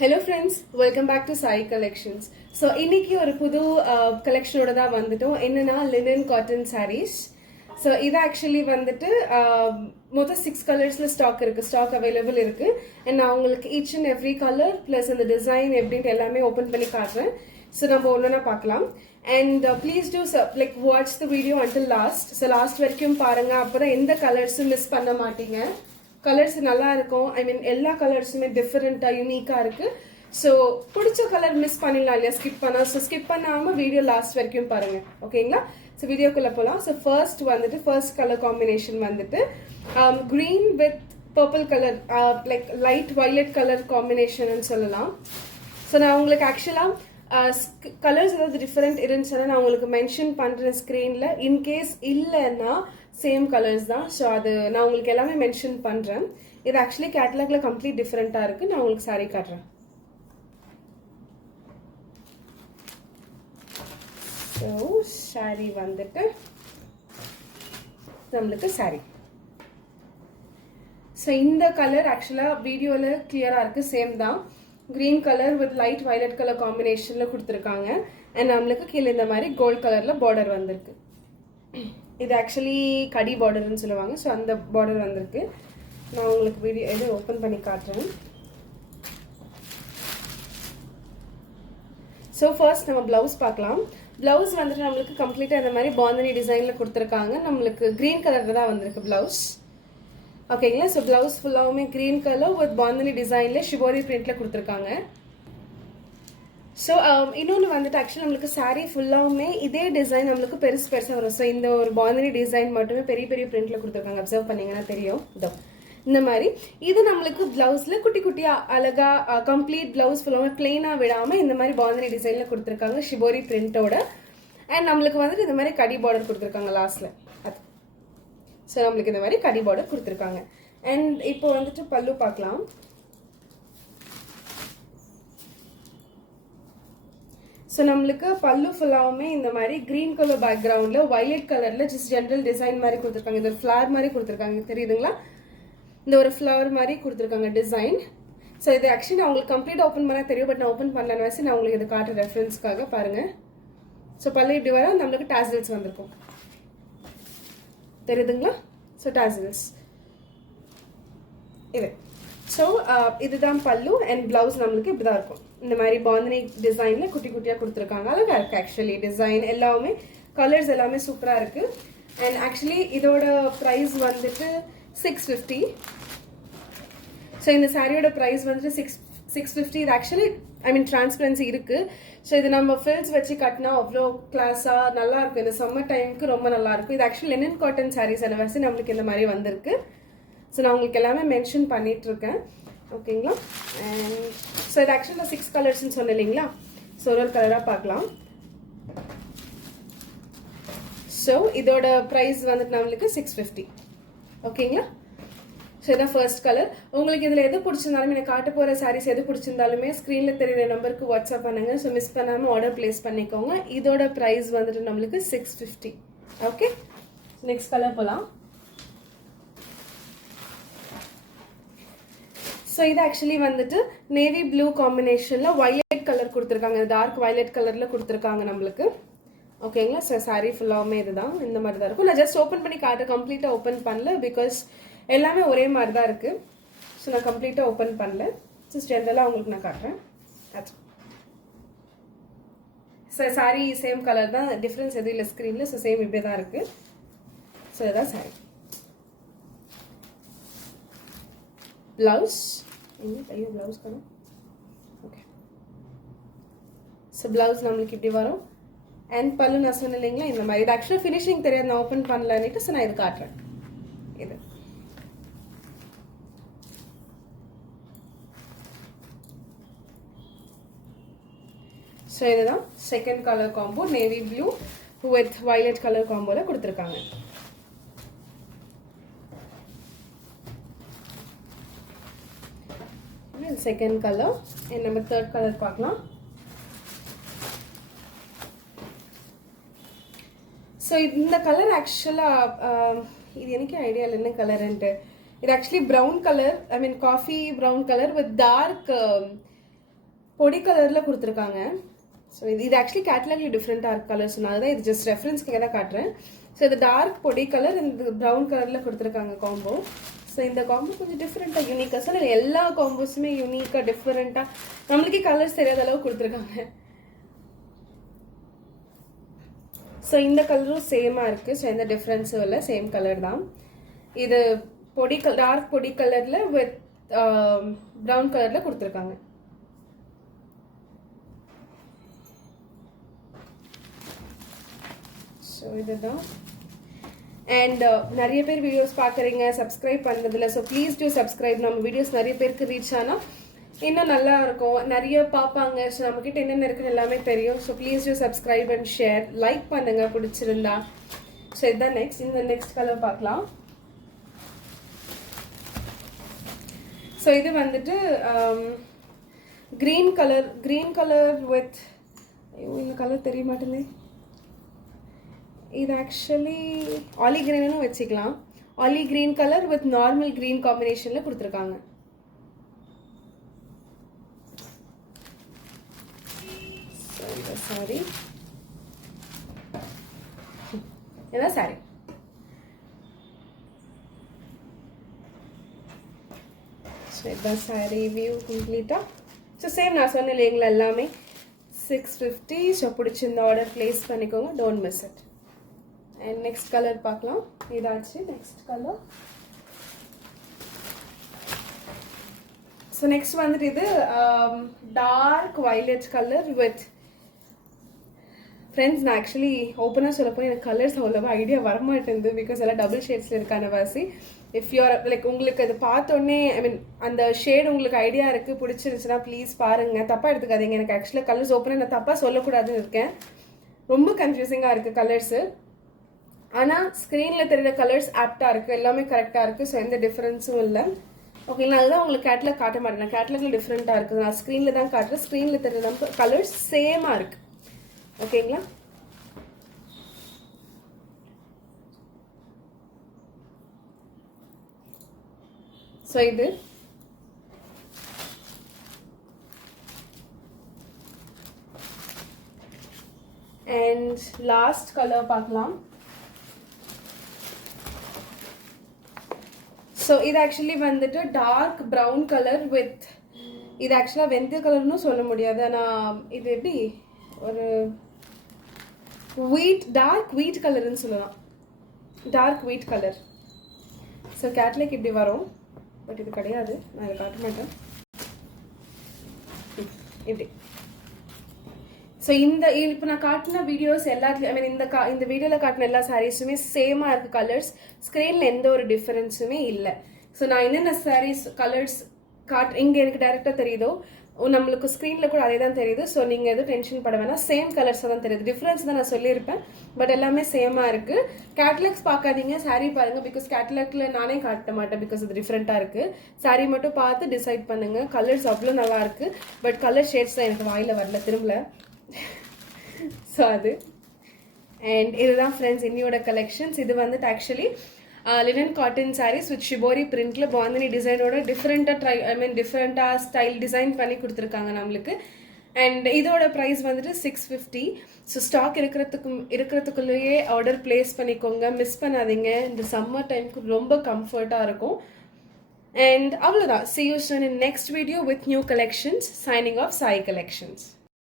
Hello friends, welcome back to Sai Collections. So இன்னைக்கு ஒரு புது கலெக்ஷனோட தான் வந்துட்டோம். என்னன்னா linen cotton sarees. So இது ஆக்சுவலி வந்துட்டு மொத்தம் 6 கலர்ஸ்ல ஸ்டாக் அவைலபிள் இருக்கு. And நான் உங்களுக்கு each and every color plus அந்த டிசைன் எப்படின்னு எல்லாமே ஓபன் பண்ணி காட்டுறேன். So நம்ம ஒண்ணா பார்க்கலாம். And please do like watch the video until last. So last வரைக்கும் பாருங்க, அப்பதான் எந்த கலர்ஸும் மிஸ் பண்ண மாட்டீங்க. கலர்ஸ் நல்லா இருக்கும். ஐ மீன் எல்லா கலர்ஸுமே டிஃபரெண்டா யூனிக்கா இருக்கு. ஸோ பிடிச்ச கலர் மிஸ் பண்ணிடலாம் இல்லையா ஸ்கிப் பண்ணா. ஸோ ஸ்கிப் பண்ணாம வீடியோ லாஸ்ட் வரைக்கும் பாருங்க, ஓகேங்களா? ஸோ வீடியோக்குள்ள போகலாம். ஸோ ஃபர்ஸ்ட் கலர் காம்பினேஷன் வந்துட்டு green with purple colour, like light violet colour combination சொல்லலாம். ஸோ நான் உங்களுக்கு ஆக்சுவலா கலர்ஸ் ஏதாவது டிஃபரெண்ட் இருந்துச்சுன்னா நான் உங்களுக்கு மென்ஷன் பண்றேன் ஸ்கிரீன்ல. இன்கேஸ் இல்லைன்னா சேம் கலர்ஸ் தான். ஸோ அது நான் உங்களுக்கு எல்லாமே மென்ஷன் பண்றேன். இது ஆக்சுவலி கேட்டலாக்ல கம்ப்ளீட் டிஃபரெண்டா இருக்கு. நான் உங்களுக்கு சாரி காட்டுறேன். ஸோ சாரி வந்துட்டு நம்மளுக்கு சாரி. ஸோ இந்த கலர் ஆக்சுவலா வீடியோல கிளியரா இருக்கு, சேம் தான். Green colour with light violet colour காம்பினேஷன்ல கொடுத்துருக்காங்க. அண்ட் நம்மளுக்கு கீழே இந்த மாதிரி கோல்ட் கலர்ல பார்டர் வந்திருக்கு. இது ஆக்சுவலி கடி பார்டர்னு சொல்லுவாங்க. ஸோ அந்த பார்டர் வந்திருக்கு. நான் உங்களுக்கு வீடியோ இது ஓப்பன் பண்ணி காட்டுறேன். ஸோ ஃபர்ஸ்ட் நம்ம பிளவுஸ் பார்க்கலாம். பிளவுஸ் வந்துட்டு நம்மளுக்கு கம்ப்ளீட்டாக இந்த மாதிரி பாந்தனி டிசைனில் கொடுத்துருக்காங்க. நம்மளுக்கு கிரீன் கலரில் தான் வந்திருக்கு பிளவுஸ், ஓகேங்களா? ஸோ பிளவுஸ் ஃபுல்லாகவுமே கிரீன் கலர் வித் பாந்தனி டிசைனில் ஷிபோரி பிரிண்ட்ல கொடுத்துருக்காங்க. ஸோ இன்னொன்று வந்துட்டு ஆக்சுவலி நம்மளுக்கு சாரீ ஃபுல்லாகவுமே இதே டிசைன் நம்மளுக்கு பெருசாக வரும். ஸோ இந்த ஒரு பாந்தனி டிசைன் மட்டுமே பெரிய பெரிய பிரிண்ட்ல கொடுத்துருக்காங்க. அப்சர்வ் பண்ணீங்கன்னா தெரியும். இதோ இந்த மாதிரி இது நம்மளுக்கு பிளவுஸ்ல குட்டி குட்டியா அழகா கம்ப்ளீட் பிளவுஸ் ஃபுல்லாக பிளெயினா விடாம இந்த மாதிரி பாந்தனி டிசைன்ல கொடுத்துருக்காங்க ஷிபோரி பிரிண்டோட. அண்ட் நம்மளுக்கு வந்துட்டு இந்த மாதிரி கடி பார்டர் கொடுத்துருக்காங்க லாஸ்ட்ல. அது ஸோ நம்மளுக்கு இந்த மாதிரி கடி பார்டர் கொடுத்துருக்காங்க. அண்ட் இப்போ வந்துட்டு பல்லு பார்க்கலாம். ஸோ நம்மளுக்கு பல்லு ஃபுல்லாவுமே இந்த மாதிரி கிரீன் கலர் பேக்ரவுண்ட்ல வயலட் கலர்ல ஜஸ்ட் ஜென்ரல் டிசைன் மாதிரி கொடுத்துருக்காங்க. இது ஒரு ஃபிளவர் மாதிரி கொடுத்துருக்காங்க, தெரியுதுங்களா? இந்த ஒரு ஃபிளவர் மாதிரி கொடுத்துருக்காங்க டிசைன். ஸோ இது ஆக்சுவலி நான் உங்களுக்கு கம்ப்ளீட் ஓப்பன் பண்ணா தெரியும், பட் நான் ஓப்பன் பண்ணலன்னு நான் உங்களுக்கு இது காட்டுற ரெஃபரன்ஸ்க்காக பாருங்க. ஸோ பல்லு இப்படி வர நம்மளுக்கு டாசல்ஸ் வந்திருக்கும், தெரியுதுங்களா? ஸோ டாசல்ஸ் இது. ஸோ இதுதான் பல்லு. அண்ட் பிளவுஸ் நம்மளுக்கு இப்படிதான் இருக்கும். இந்த மாதிரி பாந்தனி டிசைன்ல குட்டி குட்டியா கொடுத்துருக்காங்க. அழகா இருக்கு ஆக்சுவலி டிசைன் எல்லாமே. கலர்ஸ் எல்லாமே சூப்பரா இருக்கு. அண்ட் ஆக்சுவலி இதோட பிரைஸ் வந்துட்டு 650. ஸோ இந்த சாரியோட பிரைஸ் வந்துட்டு 650. இது ஆக்சுவலி ஐ மீன் டிரான்ஸ்பரன்சி இருக்கு. ஸோ இது நம்ம ஃபில்ஸ் வச்சு கட்டினா அவ்வளோ கிளாஸா நல்லா இருக்கும். இந்த சம்மர் டைமுக்கு ரொம்ப நல்லா இருக்கும். இது actually linen cotton saris anniversary நம்மளுக்கு இந்த மாதிரி வந்திருக்கு. ஸோ நான் உங்களுக்கு எல்லாமே மென்ஷன் பண்ணிட்டு இருக்கேன், ஓகேங்களா? அண்ட் ஸோ இது ஆக்சுவலி 6 கலர்ஸ்ன்னு சொன்னேன் இல்லைங்களா? ஸோ ஒரு கலராக பார்க்கலாம். ஸோ இதோட ப்ரைஸ் வந்துட்டு நம்மளுக்கு 650, ஓகேங்களா? ஸோ இதான் ஃபர்ஸ்ட் கலர். உங்களுக்கு இதில் எது பிடிச்சிருந்தாலும் எனக்கு காட்ட போகிற சாரீஸ் எது பிடிச்சிருந்தாலுமே ஸ்க்ரீனில் தெரியுற நம்பருக்கு வாட்ஸ்அப் பண்ணுங்க. ஸோ மிஸ் பண்ணாமல் ஆர்டர் பிளேஸ் பண்ணிக்கோங்க. இதோட ப்ரைஸ் வந்துட்டு நம்மளுக்கு 650, ஓகே? நெக்ஸ்ட் கலர் போகலாம். ஸோ இது ஆக்சுவலி வந்துட்டு நேவி ப்ளூ காம்பினேஷன்ல வயலட் கலர் கொடுத்துருக்காங்க. டார்க் வயலட் கலர்ல கொடுத்துருக்காங்க நம்மளுக்கு, ஓகேங்களா? ஸோ சாரி ஃபுல்லாவுமே இதுதான், இந்த மாதிரி தான் இருக்கும். நான் ஜஸ்ட் ஓப்பன் பண்ணி காட்ட கம்ப்ளீட்டா ஓப்பன் பண்ணல, பிகாஸ் எல்லாமே ஒரே மாதிரி தான் இருக்கு. ஸோ நான் கம்ப்ளீட்டா ஓப்பன் பண்ணல, ஜஸ்ட் ஜென்ரலாக உங்களுக்கு நான் காட்டுறேன். ஸோ சாரி சேம் கலர் தான், டிஃப்ரென்ஸ் எதுவும் இல்லை ஸ்க்ரீன்ல. ஸோ சேம் இப்படியே தான் இருக்கு. ஸோ இதுதான் சாரி. பிளவுஸ் பிளவுஸ் கணும், ஓகே. ஸோ பிளவுஸ் நம்மளுக்கு இப்படி வரும். அண்ட் பல்லு நான் சொன்னேன் இல்லைங்களா இந்த மாதிரி. இது ஆக்சுவலாக ஃபினிஷிங் தெரியாது, நான் ஓப்பன் பண்ணலன்னுட்டு. ஸோ நான் இது காட்டுறேன். இது ஸோ இதுதான் second colour combo, navy blue with violet colour காம்போல கொடுத்துருக்காங்க. Second colour. நம்ம தேர்ட் கலர் பார்க்கலாம். ஸோ இந்த கலர் ஆக்சுவலா இது எனக்கு ஐடியா இல்லை என்ன கலர்ன்ட்டு. இது actually brown colour, I mean coffee brown colour with dark பொடி கலரில் கொடுத்துருக்காங்க. ஸோ இது ஆக்சுவலி கேட்டலாக்ல டிஃப்ரெண்ட்டாக இருக்கு கலர்ஸ், அதுதான் இது ஜஸ்ட் ரெஃபரன்ஸ்க்காக தான் காட்டுறேன். ஸோ இது டார்க் பொடி கலர், இந்த ப்ரௌன் கலரில் கொடுத்துருக்காங்க காம்போ. ஸோ இந்த காம்போ கொஞ்சம் டிஃப்ரெண்ட்டாக யூனிக்காக, ஸோ எல்லா காம்போஸுமே யூனிக்காக டிஃப்ரெண்ட்டாக நம்மளுக்கே கலர்ஸ் தெரியாத அளவு கொடுத்துருக்காங்க. ஸோ இந்த கலரும் சேமாக இருக்குது. ஸோ எந்த டிஃப்ரென்ஸும் இல்லை, சேம் கலர் தான். இது டார்க் பொடி கலரில் வித் ப்ரௌன் கலரில் கொடுத்துருக்காங்க. ஸோ இதுதான். அண்ட் நிறைய பேர் வீடியோஸ் பார்க்குறீங்க, சப்ஸ்கிரைப் பண்ணுறதில்ல. So please do subscribe. நம்ம வீடியோஸ் நிறைய பேருக்கு ரீச் ஆனால் இன்னும் நல்லா இருக்கும், நிறைய பார்ப்பாங்க. ஸோ நம்மக்கிட்ட என்னென்ன இருக்குன்னு எல்லாமே தெரியும். So please do subscribe and share, like பண்ணுங்க பிடிச்சிருந்தா. ஸோ இதுதான் நெக்ஸ்ட். இந்த நெக்ஸ்ட் கலர் பார்க்கலாம். ஸோ இது வந்துட்டு க்ரீன் கலர் வித், இந்த கலர் தெரிய மாட்டேங்குது. இது ஆக்சுவலி ஆலி கிரீனும் வச்சுக்கலாம். Olive green colour with normal green காம்பினேஷனில் கொடுத்துருக்காங்க. சாரி, இதான் சாரி. ஸோ இதுதான் சாரி வியூ கம்ப்ளீட்டாக. ஸோ சேம் நான் சொன்னேன் இல்லைங்களா, எல்லாமே 650. ஸோ பிடிச்சிருந்த ஆர்டர் ப்ளேஸ் பண்ணிக்கோங்க, don't miss it. And next colour பார்க்கலாம். இதாச்சு நெக்ஸ்ட் கலர். ஸோ நெக்ஸ்ட் வந்துட்டு இது dark violet colour with, friends நான் ஆக்சுவலி ஓப்பனாக சொல்லப்போ எனக்கு கலர்ஸ் அவ்வளோவா ஐடியா வரமாட்டேங்குது, பிகாஸ் எல்லாம் டபுள் ஷேட்ஸில் இருக்கான வாசி. இஃப் யூஆர் லைக் உங்களுக்கு அது பார்த்தோன்னே ஐ மீன் அந்த ஷேட் உங்களுக்கு ஐடியா இருக்குது பிடிச்சிருந்துச்சுன்னா ப்ளீஸ் பாருங்கள், தப்பாக எடுத்துக்காதீங்க. எனக்கு ஆக்சுவலாக கலர்ஸ் ஓப்பனாக நான் தப்பாக சொல்லக்கூடாதுன்னு இருக்கேன். ரொம்ப கன்ஃபியூசிங்காக இருக்குது கலர்ஸு. ஆனால் ஸ்க்ரீனில் தெரிகிற கலர்ஸ் ஆப்டாக இருக்குது, எல்லாமே கரெக்டாக இருக்குது. ஸோ எந்த டிஃப்ரென்ஸும் இல்லை. ஓகேங்களா, அதுதான் உங்களுக்கு கேட்லாக் காட்ட மாட்டேன். நான் கேட்லாக்ல டிஃப்ரெண்ட்டாக இருக்குது, நான் ஸ்க்ரீனில் தான் காட்டுறேன். ஸ்க்ரீனில் தெரிகிற கலர்ஸ் சேமாக இருக்குது. ஓகேங்களா. ஸோ இது அண்ட் லாஸ்ட் கலர் பார்க்கலாம். ஸோ இது ஆக்சுவலி வந்துட்டு டார்க் ப்ரௌன் கலர் வித், இது ஆக்சுவலாக வெந்தய கலர்னு சொல்ல முடியாது. ஆனால் இது எப்படி ஒரு டார்க் வீட் கலர்னு சொல்லலாம், டார்க் வீட் கலர். ஸோ கேட்லாக் இப்படி வரும், பட் இது கிடையாது, நான் இதை காட்ட மாட்டேன். இப்படி. ஸோ இப்போ நான் காட்டின வீடியோஸ் எல்லாத்துலேயும் ஐ மீன் இந்த வீடியோவில் காட்டின எல்லா சாரீஸுமே சேமாக இருக்குது கலர்ஸ். ஸ்க்ரீனில் எந்த ஒரு டிஃப்ரென்ஸுமே இல்லை. ஸோ நான் என்னென்ன சாரீஸ் கலர்ஸ் இங்கே எனக்கு டைரெக்டாக தெரியுதோ நம்மளுக்கு ஸ்க்ரீனில் கூட அதே தான் தெரியுது. ஸோ நீங்கள் எதுவும் டென்ஷன் பட வேணாம், சேம் கலர்ஸாக தான் தெரியுது. டிஃப்ரென்ஸ் தான் நான் சொல்லியிருப்பேன், பட் எல்லாமே சேமாக இருக்குது. கேட்லாக்ஸ் பார்க்காதீங்க, சாரீ பாருங்கள். பிகாஸ் கேட்லாக்ல நானே காட்ட மாட்டேன், பிகாஸ் அது டிஃப்ரெண்ட்டாக இருக்குது. சாரீ மட்டும் பார்த்து டிசைட் பண்ணுங்கள். கலர்ஸ் அவ்வளோ நல்லா இருக்குது, பட் கலர் ஷேட்ஸ் தான் எனக்கு வாயில் வரல திரும்பல. ஸோ அது அண்ட் இதுதான் ஃப்ரெண்ட்ஸ் இன்னியோட கலெக்ஷன்ஸ். இது வந்துட்டு actually linen cotton saris with shibori பிரிண்ட்ல பாந்தினி டிசைனோட டிஃப்ரெண்ட்டாக ஸ்டைல் டிசைன் பண்ணி கொடுத்துருக்காங்க நம்மளுக்கு. அண்ட் இதோட ப்ரைஸ் வந்துட்டு 650. ஸோ ஸ்டாக் இருக்கிறதுக்குள்ளேயே ஆர்டர் பிளேஸ் பண்ணிக்கோங்க, மிஸ் பண்ணாதீங்க. இந்த சம்மர் டைமுக்கு ரொம்ப கம்ஃபர்ட்டாக இருக்கும். அண்ட் அவ்வளோதான். See you soon in next video with new collections. Signing off, Sai Collections.